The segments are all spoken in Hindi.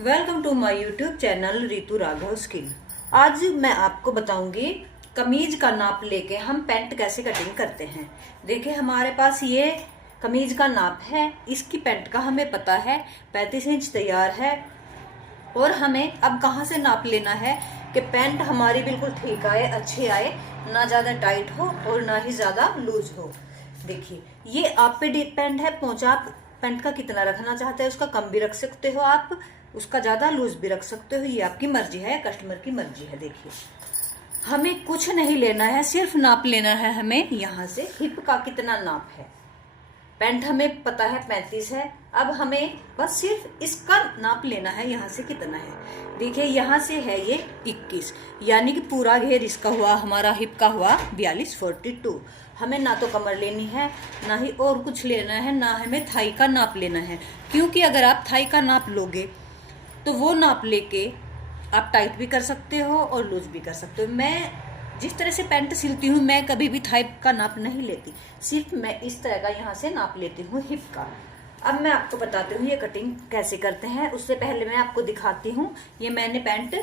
Welcome to my YouTube channel Ritu Raghav skill. आज मैं आपको बताऊंगी कमीज का नाप लेके हम पैंट कैसे कटिंग करते हैं। देखिए हमारे पास ये कमीज का नाप है, इसकी पैंट का हमें पता है 35 इंच तैयार है। और हमें अब कहाँ से नाप लेना है कि पैंट हमारी बिल्कुल ठीक आए, अच्छी आए, ना ज्यादा टाइट हो और ना ही ज्यादा लूज हो। देखिए ये आप पे डिपेंड है, पहुंचा आप पैंट का कितना रखना चाहते हैं, उसका कम भी रख सकते हो आप, उसका ज्यादा लूज भी रख सकते हो, ये आपकी मर्जी है, कस्टमर की मर्जी है। देखिए हमें कुछ नहीं लेना है, सिर्फ नाप लेना है। हमें यहाँ से हिप का कितना नाप है, पैंट हमें पता है 35 है, अब हमें बस सिर्फ इसका नाप लेना है, यहाँ से कितना है। देखिए यहाँ से है ये 21, यानी कि पूरा घेर इसका हुआ, हमारा हिप का हुआ 42-42। हमें ना तो कमर लेनी है, ना ही और कुछ लेना है, ना हमें थाई का नाप लेना है। क्योंकि अगर आप थाई का नाप लोगे तो वो नाप लेके आप टाइट भी कर सकते हो और लूज भी कर सकते हो। मैं जिस तरह से पैंट सिलती हूँ, मैं कभी भी थाई का नाप नहीं लेती, सिर्फ मैं इस तरह का यहाँ से नाप लेती हूँ हिप का। अब मैं आपको बताती हूँ ये कटिंग कैसे करते हैं। उससे पहले मैं आपको दिखाती हूँ, ये मैंने पैंट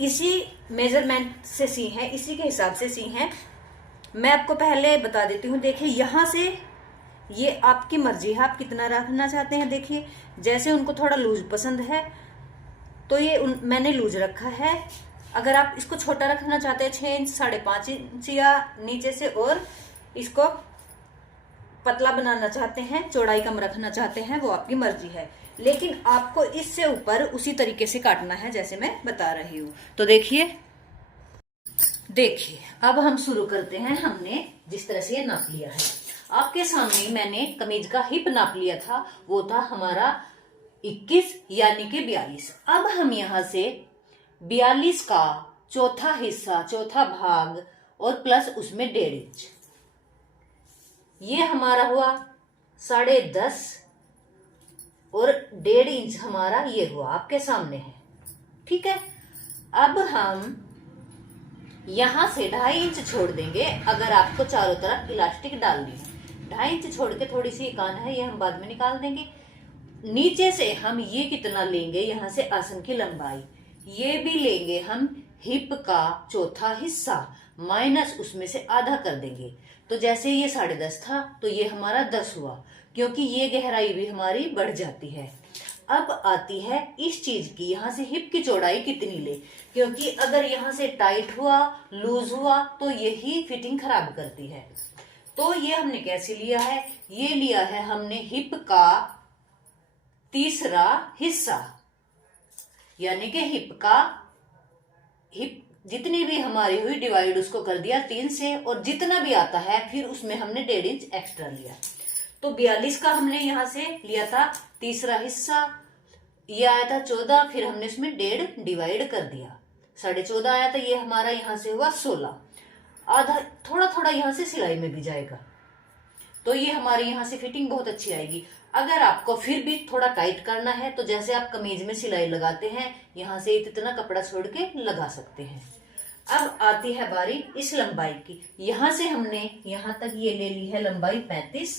इसी मेजरमेंट से सी है, इसी के हिसाब से सी है। मैं आपको पहले बता देती हूँ। देखिए यहाँ से ये आपकी मर्जी है, आप कितना रखना चाहते हैं। देखिए जैसे उनको थोड़ा लूज पसंद है तो ये मैंने लूज रखा है। अगर आप इसको छोटा रखना चाहते हैं 6 इंच 5.5 इंच या नीचे से, और इसको पतला बनाना चाहते हैं, चौड़ाई कम रखना चाहते हैं, वो आपकी मर्जी है। लेकिन आपको इससे ऊपर उसी तरीके से काटना है जैसे मैं बता रही हूँ। तो देखिए अब हम शुरू करते हैं। हमने जिस तरह से ये नाप लिया है, आपके सामने मैंने कमीज का हिप नाप लिया था, वो था हमारा 21 यानी कि 42। अब हम यहाँ से 42 का चौथा हिस्सा, चौथा भाग और प्लस उसमें 1.5 इंच, ये हमारा हुआ 10.5 और 1.5 इंच हमारा ये हुआ, आपके सामने है, ठीक है। अब हम यहां से 2.5 इंच छोड़ देंगे। अगर आपको चारों तरफ इलास्टिक डालनी है, 2.5 इंच छोड़ के थोड़ी सी कान है, ये हम बाद में निकाल देंगे। नीचे से हम ये कितना लेंगे, यहाँ से आसन की लंबाई, ये भी लेंगे हम हिप का चौथा हिस्सा, माइनस उसमें से आधा कर देंगे। तो जैसे ये 10.5 था तो ये हमारा 10 हुआ, क्योंकि ये गहराई भी हमारी बढ़ जाती है। अब आती है इस चीज की, यहाँ से हिप की चौड़ाई कितनी ले, क्योंकि अगर यहाँ से टाइट हुआ, लूज हुआ तो यही फिटिंग खराब करती है। तो ये हमने कैसे लिया है, ये लिया है हमने हिप का तीसरा हिस्सा, यानी कि हिप जितनी भी हमारी हुई डिवाइड उसको कर दिया 3 से, और जितना भी आता है फिर उसमें हमने 1.5 इंच एक्स्ट्रा लिया। तो 42 का हमने यहाँ से लिया था तीसरा हिस्सा, ये आया था 14, फिर हमने इसमें 1.5 डिवाइड कर दिया, 14.5 आया था, ये हमारा यहाँ से हुआ 16। आधा थोड़ा थोड़ा यहाँ से सिलाई में भी जाएगा, तो ये हमारे यहाँ से फिटिंग बहुत अच्छी आएगी। अगर आपको फिर भी थोड़ा टाइट करना है तो जैसे आप कमीज में सिलाई लगाते हैं, यहाँ से इतना कपड़ा छोड़ के लगा सकते हैं। अब आती है बारी इस लंबाई की। यहाँ से हमने यहाँ तक ये ले ली है लंबाई 35।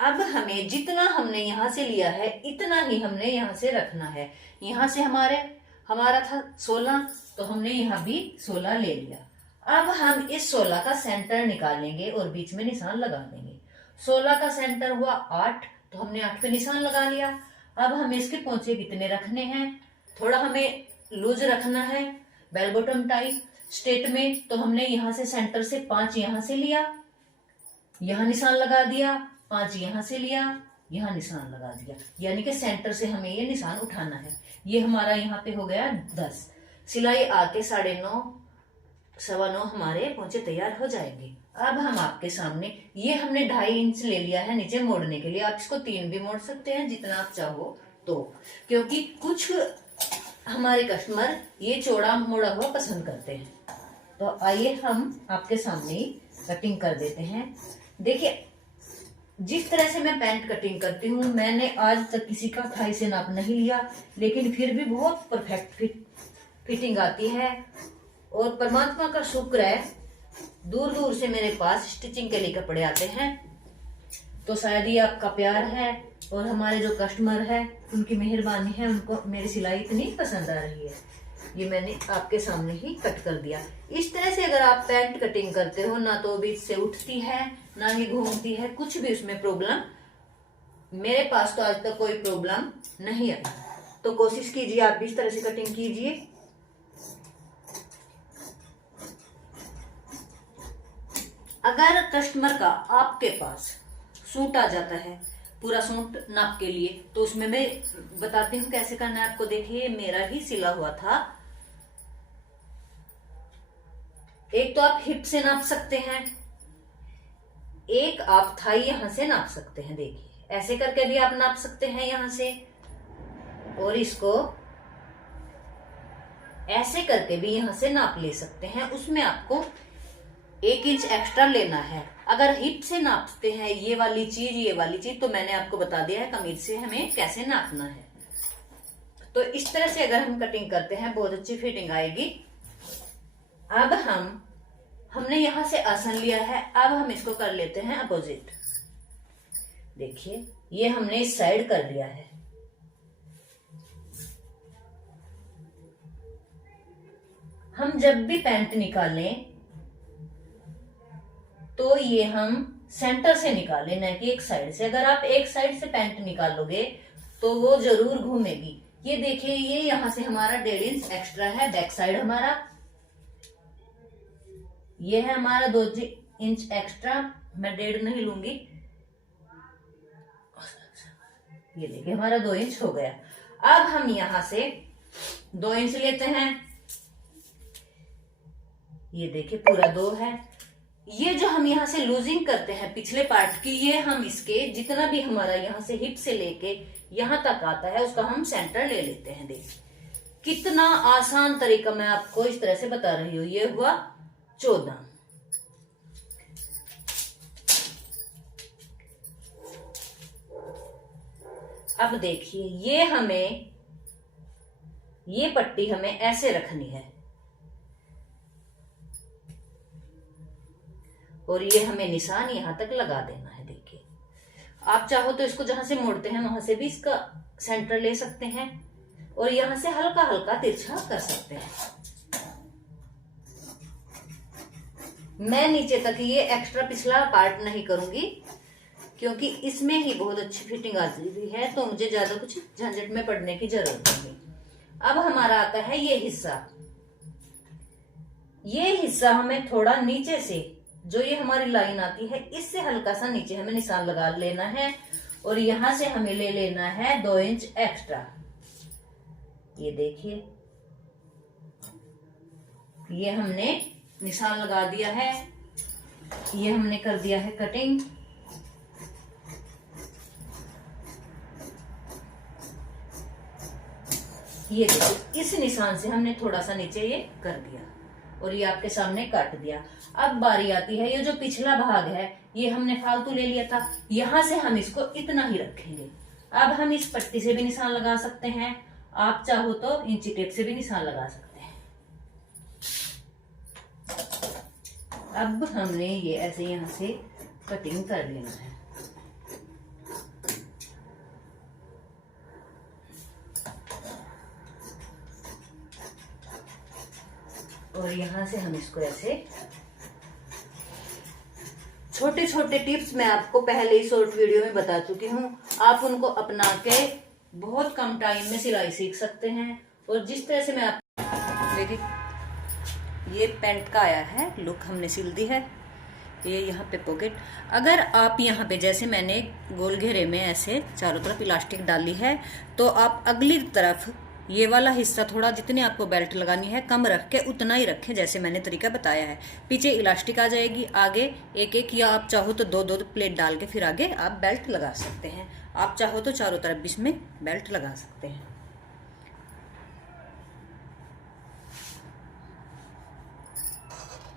अब हमें जितना हमने यहाँ से लिया है इतना ही हमने यहाँ से रखना है। यहाँ से हमारा था 16, तो हमने यहाँ भी 16 ले लिया। अब हम इस 16 का सेंटर निकालेंगे और बीच में निशान लगा देंगे। 16 का सेंटर हुआ 8, तो हमने 8 पे निशान लगा लिया। अब हमें इसके पोंचे कितने रखने हैं, थोड़ा हमें लूज रखना है, बेल बॉटम टाइप स्ट्रेट में, तो हमने यहाँ से सेंटर से 5 यहाँ से लिया, यहाँ निशान लगा दिया, 5 यहाँ से लिया, यहाँ निशान लगा दिया, यानी कि सेंटर से हमें ये निशान उठाना है। ये हमारा यहाँ पे हो गया 10। सिलाई आके 9:30 9:15 हमारे पोंचे तैयार हो जाएंगे। अब हम आपके सामने, ये हमने 2.5 इंच ले लिया है नीचे मोड़ने के लिए, आप इसको 3 भी मोड़ सकते हैं जितना आप चाहो, तो क्योंकि कुछ हमारे कस्टमर ये चौड़ा मोड़ा हुआ पसंद करते हैं। तो आइए हम आपके सामने कटिंग कर देते हैं। देखिए जिस तरह से मैं पैंट कटिंग करती हूँ, मैंने आज तक किसी का थाई से नाप नहीं लिया, लेकिन फिर भी बहुत परफेक्ट फिटिंग आती है। और परमात्मा का शुक्र है, दूर दूर से मेरे पास स्टिचिंग के लिए कपड़े आते हैं, तो शायद ये आपका प्यार है और हमारे जो कस्टमर है उनकी मेहरबानी है, उनको मेरी सिलाई इतनी पसंद आ रही है। ये मैंने आपके सामने ही कट कर दिया। इस तरह से अगर आप पैंट कटिंग करते हो ना तो बीच से उठती है ना ही घूमती है, कुछ भी उसमें प्रॉब्लम, मेरे पास तो आज तक कोई प्रॉब्लम नहीं आई। तो कोशिश कीजिए आप भी इस तरह से कटिंग कीजिए। अगर कस्टमर का आपके पास सूट आ जाता है पूरा सूट नाप के लिए, तो उसमें मैं बताती हूँ कैसे करना है आपको। देखिए मेरा ही सिला हुआ था। एक तो आप हिप से नाप सकते हैं, एक आप थाई यहां से नाप सकते हैं। देखिए ऐसे करके भी आप नाप सकते हैं यहां से, और इसको ऐसे करके भी यहां से नाप ले सकते हैं। उसमें आपको 1 इंच एक्स्ट्रा लेना है। अगर हिप से नापते हैं ये वाली चीज, तो मैंने आपको बता दिया है कमीज से हमें कैसे नापना है। तो इस तरह से अगर हम कटिंग करते हैं बहुत अच्छी फिटिंग आएगी। अब हमने यहां से आसन लिया है, अब हम इसको कर लेते हैं अपोजिट। देखिए ये हमने इस साइड कर लिया है। हम जब भी पैंट निकालें तो ये हम सेंटर से निकालें, ना कि एक साइड से। अगर आप एक साइड से पैंट निकालोगे तो वो जरूर घूमेगी। ये देखिए ये यहां से हमारा 1.5 इंच एक्स्ट्रा है, बैक साइड हमारा ये है, हमारा 2 इंच एक्स्ट्रा। मैं 1.5 नहीं लूंगी, ये देखिए हमारा 2 इंच हो गया। अब हम यहां से 2 इंच लेते हैं। ये देखिए पूरा 2 है। ये जो हम यहाँ से लूजिंग करते हैं पिछले पार्ट की, ये हम इसके जितना भी हमारा यहाँ से हिप से लेके यहाँ तक आता है उसका हम सेंटर ले लेते हैं। देखिए कितना आसान तरीका मैं आपको इस तरह से बता रही हूँ। ये हुआ 14। अब देखिए ये पट्टी हमें ऐसे रखनी है और ये हमें निशान यहां तक लगा देना है। देखिए आप चाहो तो इसको जहां से मोड़ते हैं वहां से भी इसका सेंटर ले सकते हैं और यहां से हल्का हल्का तिरछा कर सकते हैं। मैं नीचे तक ये एक्स्ट्रा पिछला पार्ट नहीं करूंगी क्योंकि इसमें ही बहुत अच्छी फिटिंग आती हुई है, तो मुझे ज्यादा कुछ झंझट में पड़ने की जरूरत नहीं। अब हमारा आता है ये हिस्सा हमें थोड़ा नीचे से, जो ये हमारी लाइन आती है इससे हल्का सा नीचे हमें निशान लगा लेना है और यहां से हमें ले लेना है 2 इंच एक्स्ट्रा। ये देखिए ये हमने निशान लगा दिया है, ये हमने कर दिया है कटिंग। ये देखिए इस निशान से हमने थोड़ा सा नीचे ये कर दिया और ये आपके सामने काट दिया। अब बारी आती है, ये जो पिछला भाग है ये हमने फालतू ले लिया था, यहां से हम इसको इतना ही रखेंगे। अब हम इस पट्टी से भी निशान लगा सकते हैं, आप चाहो तो इंची टेप से भी निशान लगा सकते हैं। अब हमने ये ऐसे यहां से कटिंग कर लेना है। और यहां से हम इसको ऐसे छोटे छोटे टिप्स मैं आपको पहले ही शॉर्ट वीडियो में बता चुकी हूँ, आप उनको अपना के बहुत कम टाइम में सिलाई सीख सकते हैं। और जिस तरह से मैं आप देखिए ये पैंट का आया है लुक, हमने सिल दी है। ये यहाँ पे पॉकेट, अगर आप यहाँ पे जैसे मैंने गोल घेरे में ऐसे चारों तरफ इलास्टिक डाली है, तो आप अगली तरफ ये वाला हिस्सा थोड़ा जितने आपको बेल्ट लगानी है कम रख के उतना ही रखें जैसे मैंने तरीका बताया है। पीछे इलास्टिक आ जाएगी, आगे एक एक, या आप चाहो तो 2-2 प्लेट डाल के फिर आगे आप बेल्ट लगा सकते हैं। आप चाहो तो चारों तरफ भी इसमें बेल्ट लगा सकते हैं।